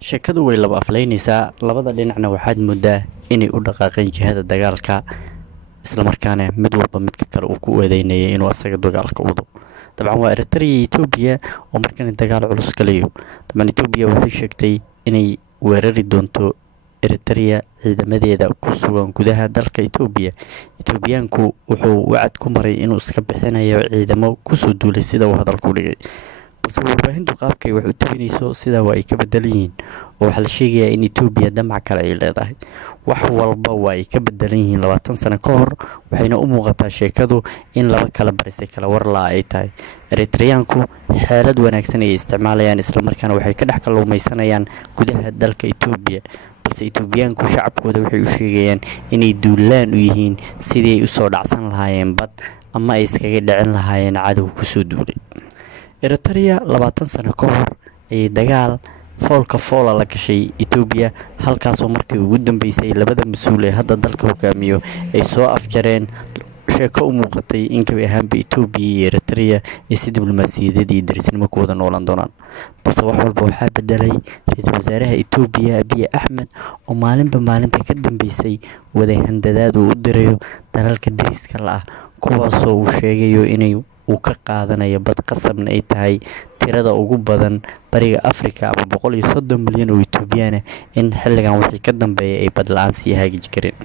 sheekadu way laba afleynaysaa labada dhinacna waxaad moodaa inay u dhaqaaqeen jihada dagaalka islamarkaana mid walba midka kale uu ku eedeynayay inuu asaga dagaalka wado. dabcan waa Eritrea iyo Ethiopia oo markan dagaal culus galayo. dabcan Ethiopia waxay sheegtay inay weerari doonto Eritrea ciidamadeeda ku sugan gudaha dalka Ethiopia. Ethiopiaanku wuxuu wacd ku maray inuu iska bixinayo ciidamo kusoo duulay sida uu hadalku dhigay, balse warbaahintu qaabkay wax u tabinayso sidaa waa ay ka bedelan yihiin oo waxaa la sheegayaa in Ethiopia damac kale ay leedahay. wax walba waa ay ka bedelan yihiin 20 sano ka hor, waxayna u muuqataa sheekadu in laba kala barisay kala war laa ay tahay. Eritreaanku xeelad wanaagsan ay isticmaalayaan islamarkaana waxay ka dhex kalluumaysanayaan gudaha dalka Ethiopia, balse Ethiopiaanku shacabkooda waxay u sheegayaan inay duulaan u yihiin sidii ay u soo dhacsan lahaayeen bad ama ay iskaga dhicin lahaayeen cadow kusoo duulay. Eritrea 20 sano ka hor ay dagaal foolka foola la gashay Ethiopia, halkaasoo markii ugu dambeysay labada mas'uul ee hadda dalka hogaamiyo ay soo afjareen sheeko u muuqatay in kabi ahaanba Ethiopia iyo Eritrea ay si diblomaasiyadeed iyo darisnimo ku wada noolaan doonaan. balse wax walba waxaa bedelay ra'iisul wasaaraha Ethiopia Abiy Ahmed oo maalinba maalinta ka dambeysay wada handadaad uu u dirayo dalalka dariska la ah, kuwaasoo uu sheegayo inay uu ka qaadanayo bad qasabna ay tahay tirada ugu badan bariga Afrika ama 130 milyan oo Ethiopian in xilligan wixii ka dambeeyay ay bad la'aan sii hagaajin kareen.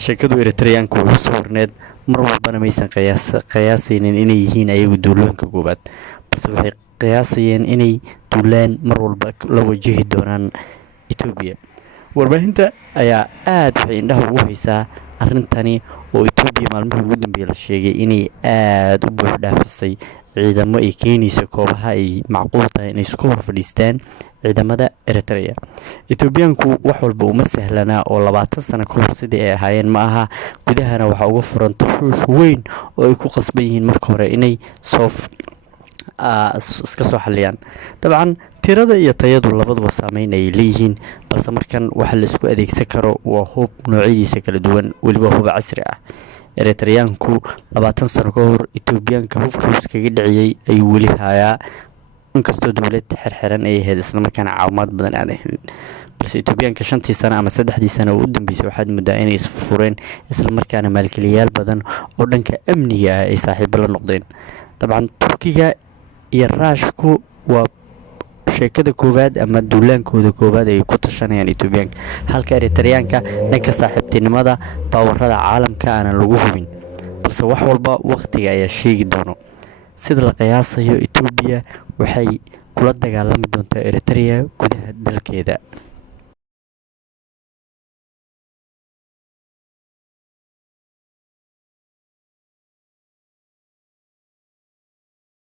sheekadu Eritreaanku way soo warneed mar walbana maysan qiyaasaynin inay yihiin ayagu duulaanka koobaad, balse waxay qiyaasayeen inay duulaan mar walba la wajahi doonaan Ethiopia. warbaahinta ayaa aad waxay indhaha ugu haysaa arrintani oo Ethiopia maalmihii ugu dambeeyay la sheegay inay aad u buux dhaafisay ciidamo ay keenayso koobaha ay macquul tahay inay isku hor fadhiistaan ciidamada Eritrea. Ethiopiaanku wax walba uma sahlana oo 20 sano ka hor sidii ay ahaayeen ma aha, gudahana waxa uga furan tashuush weyn oo ay ku qasban yihiin marka hore inay iska soo xaliyaan. dabcan tirada iyo tayadu labaduba saameyn ay leeyihiin, balse markan waxa la isku adeegsan karo waa hub noocyadiisa kala duwan, weliba hub casri ah. Eritreaanku 20 sano ka hor Ethiopiaanka hubka iskaga dhiciyay ay weli hayaa, inkastoo dowlad xirxiran ay ahayd islamarkaana caawimaad badan aan helin. balse Ethiopiaanka 5 sano ama 3 sano u dambeysay waxaad moodaa inay isfureen islamarkaana maalgeliyaal badan oo dhanka amniga ah ay saaxiibo la noqdeen. dabcan Turkiga iyo Ruushku waa sheekada koowaad ama duulaankooda koowaad ay ku tashanayaan Ethiopiaanka, halka Eritreaanka dhanka saaxiibtinimada baawarada caalamka aan lagu hubin, balse wax walba waqtiga ayaa sheegi doono. sida la qiyaasayo Ethiopia waxay kula dagaalami doontaa Eritrea gudaha dalkeeda.